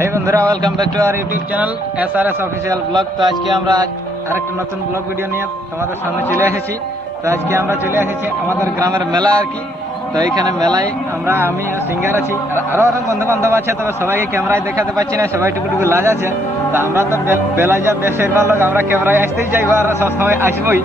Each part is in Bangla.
হেই বন্ধুরা welcome back to our YouTube channel S R S official blog তো আজকে আমরা আরেকটা নতুন ব্লগ ভিডিও নিয়ে তোমাদের সামনে চলে এসেছি। তো আজকে আমরা চলে এসেছি আমাদের গ্রামের মেলা আর কি। তো এইখানে মেলায় আমরা, আমি সিঙ্গার আছি। আর আরও অনেক বন্ধু বান্ধব আছে, তবে সবাইকে ক্যামেরায় দেখাতে পাচ্ছি না, সবাই টুকু টুকু লাজ আছে। তো আমরা তো বে- বেলায় যা বেশিরভাগ লোক আমরা ক্যামেরায় আসতেই চাইব আর সবসময় আসবোই।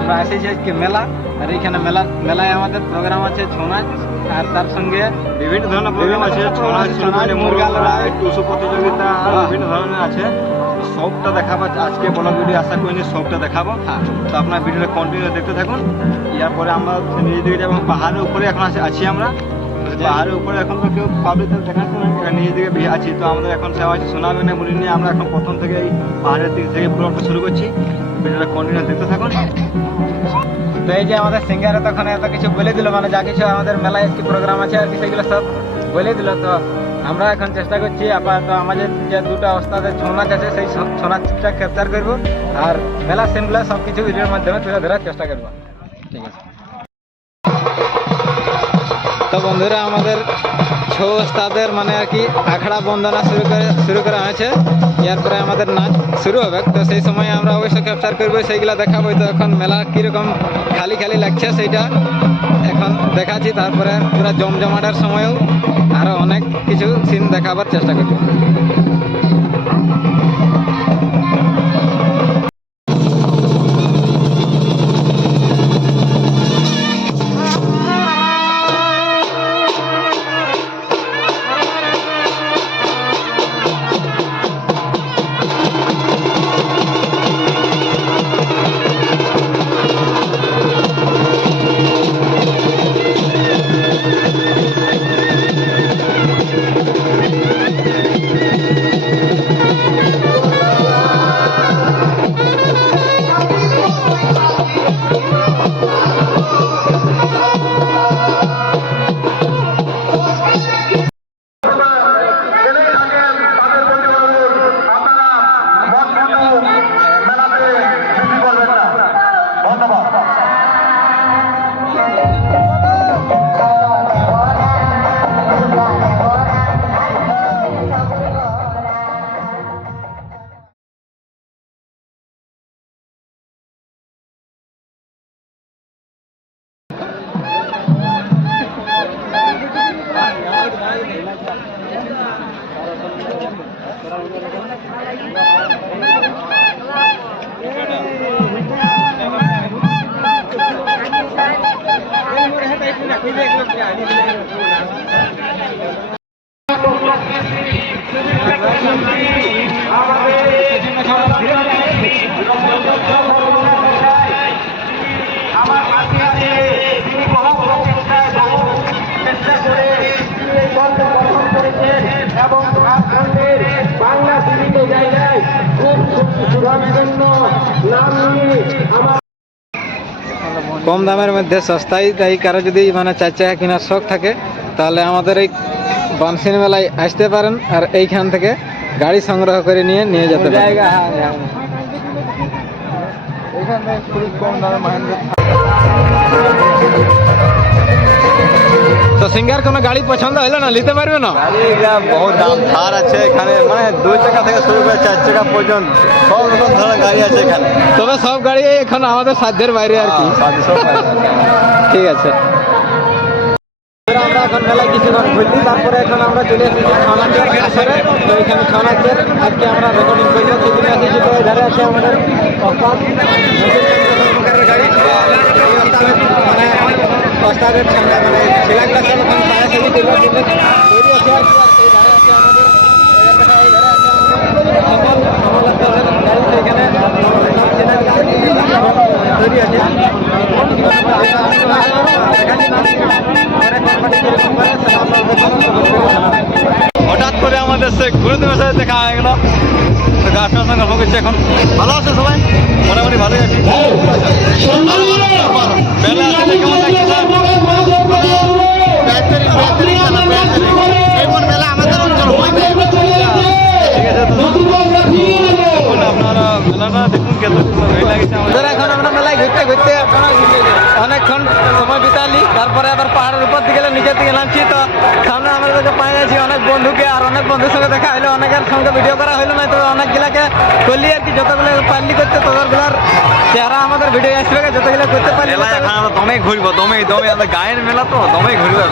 আমরা এসেছি আজকে মেলা। আর এইখানে মেলা, মেলায় আমাদের প্রোগ্রাম আছে ছৌ নাচ আর তার সঙ্গে বিভিন্ন ধরনের প্রোগ্রাম আছে নাচ, মুরগা লড়াই, টুসু প্রতিযোগিতা আর বিভিন্ন ধরনের আছে। সবটা দেখাবো আজকে বড় ভিডিও আশা করি সবটা দেখাবো। হ্যাঁ। তো আপনার ভিডিওটা কন্টিনিউ দেখতে থাকুন। ইয়ার পরে আমরা নিজে দিকে যাব পাহাড়ের উপরে এখন আছি- আছি আমরা। পাহাড়ের উপরে এখন তো কেউ পাবলিক দেখাচ্ছে না নিজে দিকে আছি। তো আমাদের এখন সেবা আছে সোনাবে না মুড়ি নিয়ে। আমরা এখন প্রথম থেকে এই পাহাড়ের দিক থেকে ব্লগটা শুরু করছি। ভিডিওটা কন্টিনিউ দেখতে থাকুন। তো এই যে আমাদের সিঙ্গারে তখন এত কিছু বলে দিল মানে যা কিছু আমাদের মেলায় কি প্রোগ্রাম আছে আর কি, সেগুলো সব বলে দিল। তো আমরা এখন চেষ্টা করছি, আপাতত আমাদের যে দুটো যে ছৌ নাচ আছে, সেই ছৌ- নাচটা ক্যাপচার করব আর মেলা সিনগুলো সব কিছু ভিডিওর মাধ্যমে তুলে ধরার চেষ্টা করব। ঠিক আছে। তো বন্ধুরা আমাদের ছৌ মানে আর কি আখড়া বন্দনা শুরু করে, শুরু করা হয়েছে। এরপরে আমাদের নাচ শুরু হবে। তো সেই সময় আমরা অবশ্যই ক্যাপচার করব, সেইগুলো দেখাবো তো এখন মেলা কীরকম খালি খালি লাগছে সেইটা এখন দেখাচ্ছি। তারপরে পুরো জমজমাটার সময়ও আরও অনেক কিছু সিন দেখাবার চেষ্টা করব। কম দামের মধ্যে সস্তায় তাই কারও যদি মানে চার চাকা কেনার শখ থাকে, তাহলে আমাদের এই বানসিন মেলায় আসতে পারেন আর এইখান থেকে গাড়ি সংগ্রহ করে নিয়ে নিয়ে যেতে পারেন তো সিঙ্গার কোনো গাড়ি পছন্দ হলো না? নিতে পারবে না? গাড়িটা বহুত দাম ধার আছে এখানে। মানে দুই চাকা থেকে শুরু করে চার চাকা পর্যন্ত সব রকম ধরনের গাড়ি আছে এখানে। তবে সব গাড়ি এখন আমাদের সাধ্যের বাইরে আর কি। হ্যাঁ। ঠিক আছে। আমরা এখন মেলায় কিছুক্ষণ আমরা চলে এসেছি ছনাচের আসরে তো এখানে ছনাচের আজকে আমরা রেকর্ডিং করব সেদিনে এসেছি তো এধারে আছে, আমাদের ওস্তাদের মানে ঠান্ডা মানে ছেলেগুলা সব এখন পায়ে সেজি দিল কিন্তু তৈরি আছে আর কি আর আছে, আমাদের এই আমাদের সে গুরুদেবের সাথে দেখা হয়ে গেল। তো আপনার সঙ্গে গল্প করছি এখন। ভালো আছে সবাই? মোটামুটি ভালোই আছি। মেলা আছে কেমন লাগছে ঠিক আছে তো এখন আপনারা দেখুন কত আমাদের। এখন আমরা মেলায় ঘুরতে ঘুরতে অনেকক্ষণ সময় বিতালি তারপরে আবার পাহাড়ের উপর দিকে নিচের দিকে নামছি তো আমাদের পাই আছি অনেক বন্ধুকে আর অনেক বন্ধুর সঙ্গে দেখা হলো অনেকের সঙ্গে ভিডিও করা হলো না তবে অনেকগুলাকে করলি আর কি যতগুলো পারলি করতে ততগুলার চেহারা আমাদের ভিডিও আসবে যতগুলো করতে পারলি দমে ঘুরবো দমে দমে আমাদের গায়ের মেলা তো দমে ঘুরবো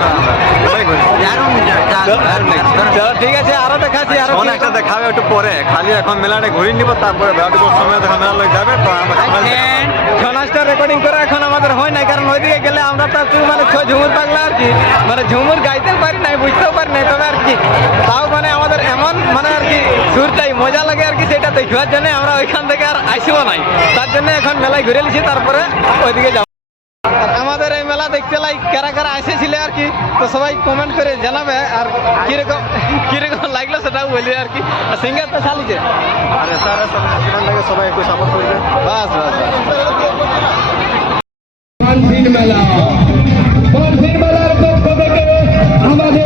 চলো ঠিক আছে আরও দেখাচ্ছি আরও একটা দেখাবে একটু পরে খালি এখন মেলাটা ঘুরিয়ে নিব তারপরে সময় দেখা মেলা লোক যাবে তো ছনাসটা রেকর্ডিং করা এখন আমাদের হয় নাই, কারণ ওইদিকে গেলে আমরা তার মানে ছয় ঝুমুর পাগলা আর কি। মানে ঝুমুর গাইতে পারি নাই, বুঝতেও পারি নাই, তবে আর কি। তাও মানে আমাদের এমন মানে আর কি সুরটাই মজা লাগে আর কি সেটা দেখবার জন্য আমরা ওইখান থেকে আর আসব নাই। তার জন্য এখন মেলায় ঘুরে নিছি, তারপরে ওইদিকে যাব। এই মেলা দেখতে লাই কারা কারা এসেছিল আর কি। তো সবাই কমেন্ট করে জানাবে আর কীরকম কীরকম লাগল সেটাও বলি আর কি। আর সিঙ্গার তো চালিছে আর স্যার সবাই লাগে সবাই একটু সাপোর্ট করবে। বাস বাস বাস। পানসিন মেলা। পানসিন মেলার পক্ষ থেকে আমাদের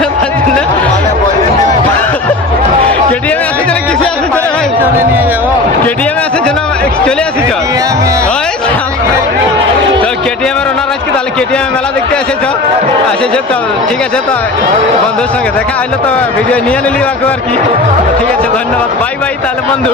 কথা কথা আছে না কিসে এসেছে রে ভাই? কেটিএম এসেছে না চলে আসিছ কেটিএম এর ওনার আজকে, তাহলে কেটিএম মেলা দেখতে এসেছ এসেছ তো ঠিক আছে তো। বন্ধুর সঙ্গে দেখা হইল তো ভিডিও নিয়ে নিলি আর কি। ঠিক আছে, ধন্যবাদ। বাই বাই তাহলে বন্ধু।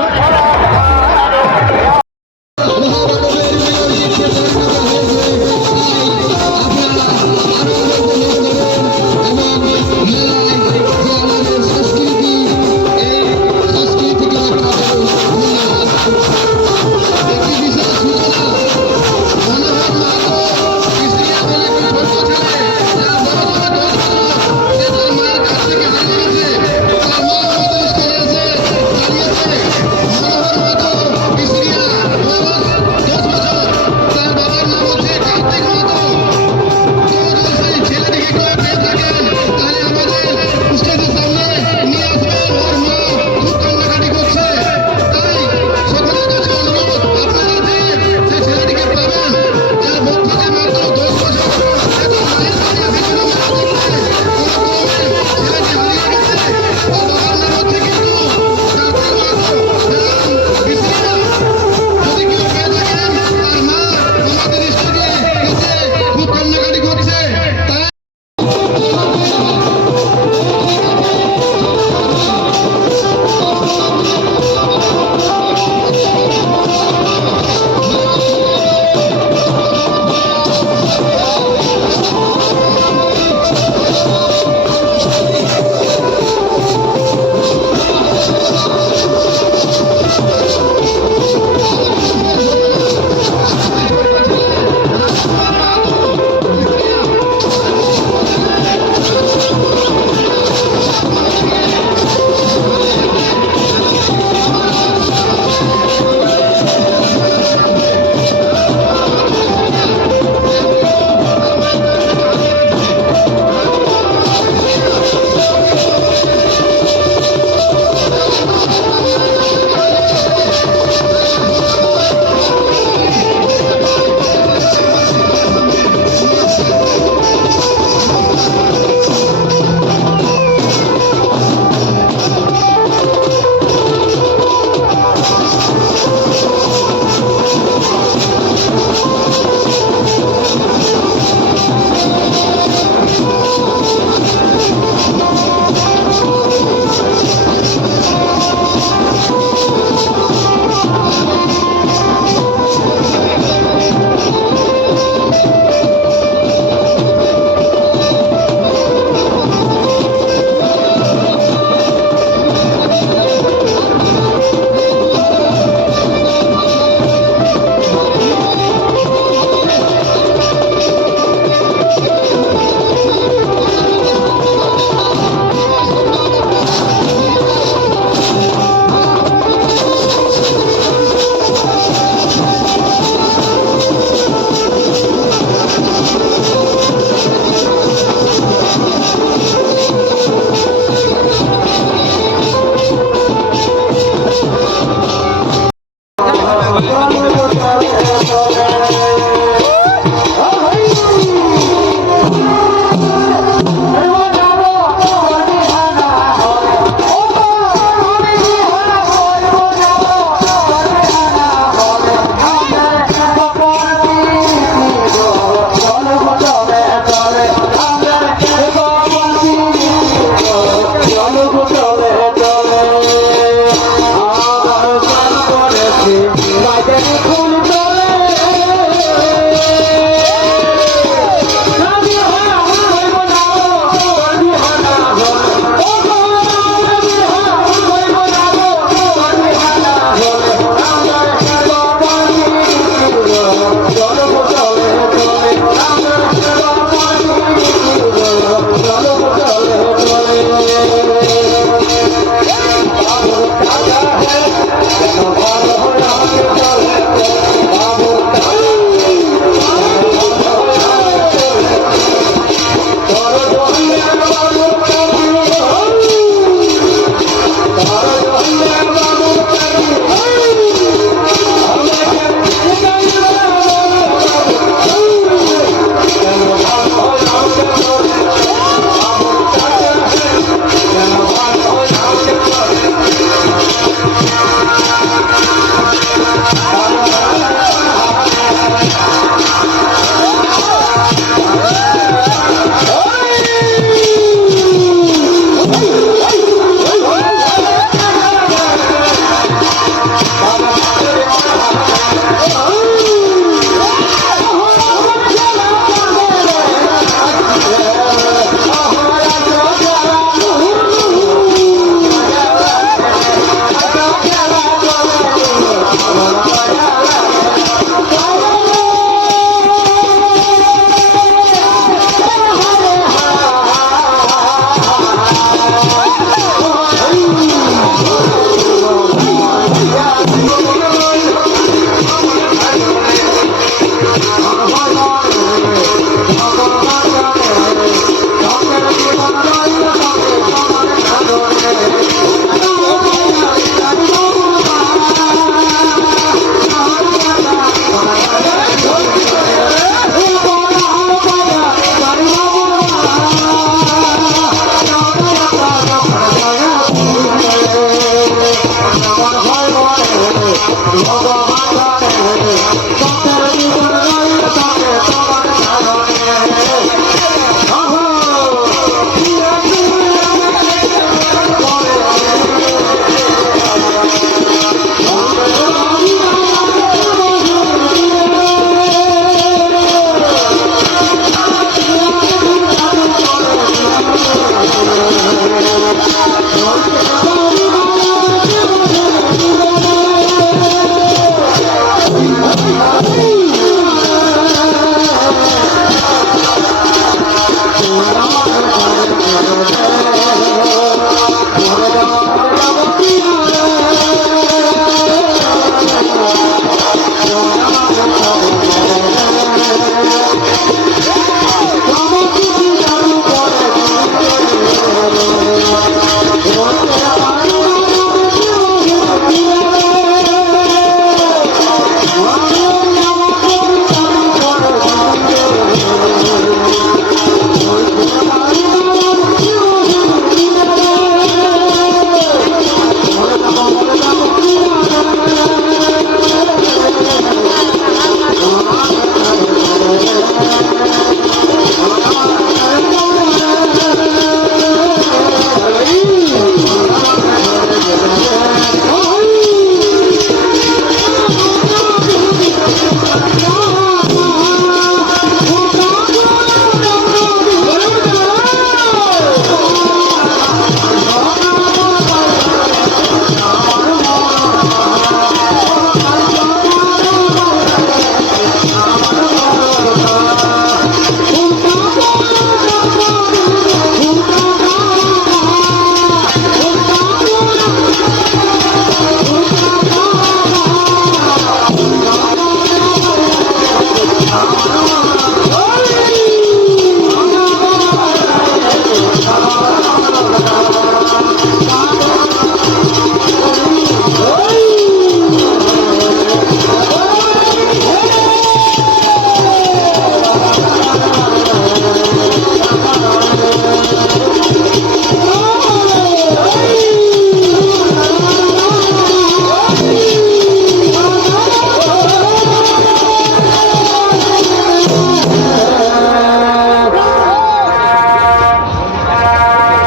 감사합니다.